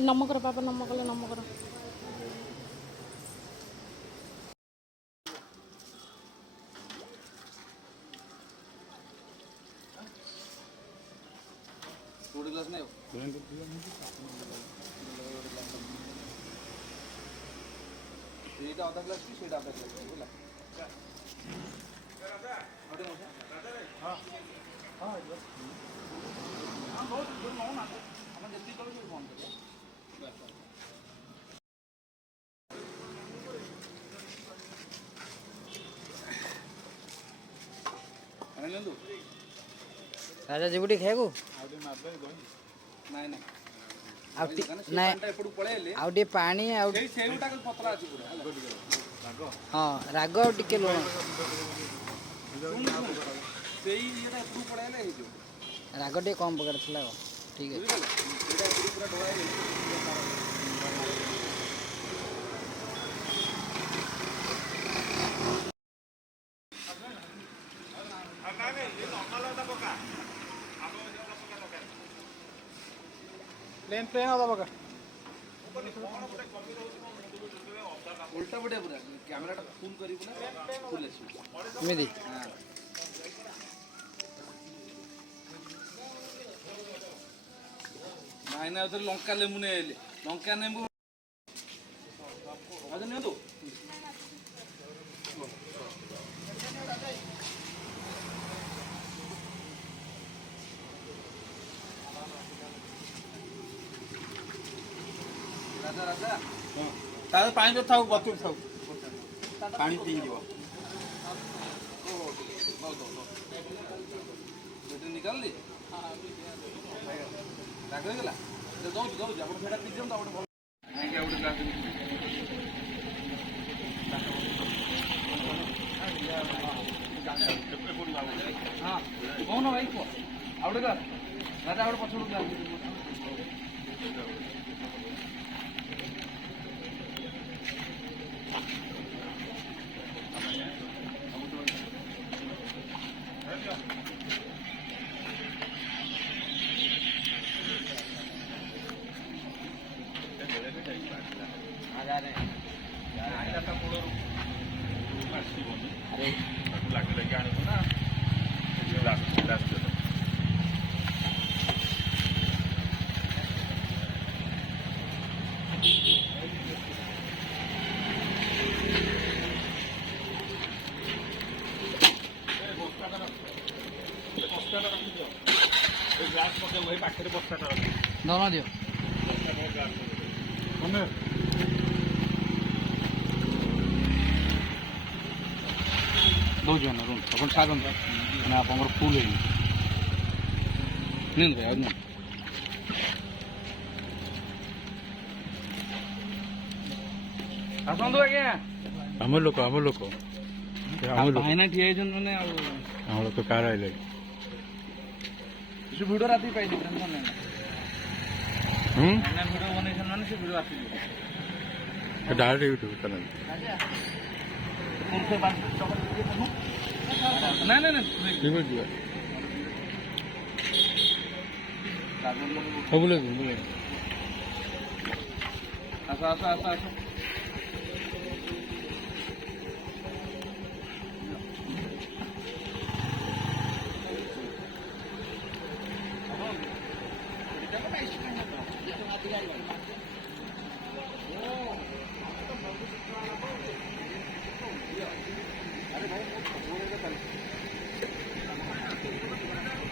नमक पापा नमक नमक ग्लास नहीं आधा ग्लास की आधा ग्लास बोला हाँ हाँ बहुत गुड मॉर्निंग हम जल्दी करो फोन करिए राजा जिबुटी खाइबु ନାଇଁ ନାଇଁ ଆଉ ଏପଟୁ ପଳେଇଲେ ଆଉ ଟିକେ ପାଣି ଆଉ ସେଇଟା ପତଳା ଅଛି ପୁରା ହଁ ରାଗ ଆଉ ଟିକେ ଲୁଣ ସେଇ ଇଏଟା ଏପଟୁ ପଳେଇଲେ ହେଇଯିବ ରାଗ ଟିକେ କମ୍ ପକାର ଥିଲା ଆଉ ଠିକ୍ ଅଛି ସେଇଟା ଏପଟୁ ପୁରା ଢଳା ହେଇଗଲା प्लेन प्लेन आधा बका उल्टा पटे पूरा कैमराटा फुल करी पूरा फुल आसी एमिति हां नाइ ना उधर लंका लेमु ने लंका नेमु आजन नियो तो राजा राजा हां तार पानी तो थाउ बतु थाउ पानी पी जीव ओहो बेटे निकाल ली हां राग गला तो दो दो आपण फेडा पी जम तो आपण भल नहीं के आउट ग्लास हां कौन भाई को आउट ग्लास राजा आउट पछड़ ग्लास दोनों दियो दो जन रूम अपन सागन ना अपन फुल है नहीं भाई नहीं आसंदो आज्ञा हम लोग भाईना ठिया जन माने हम लोग कार आइले से वीडियो राती पाई टेंशन नहीं भाईना वीडियो बनेछन माने से वीडियो आसी डायरेक्ट यूट्यूब चैनल कौन से बात नहीं नहीं नहीं ठीक है बोले आसा आसा आसा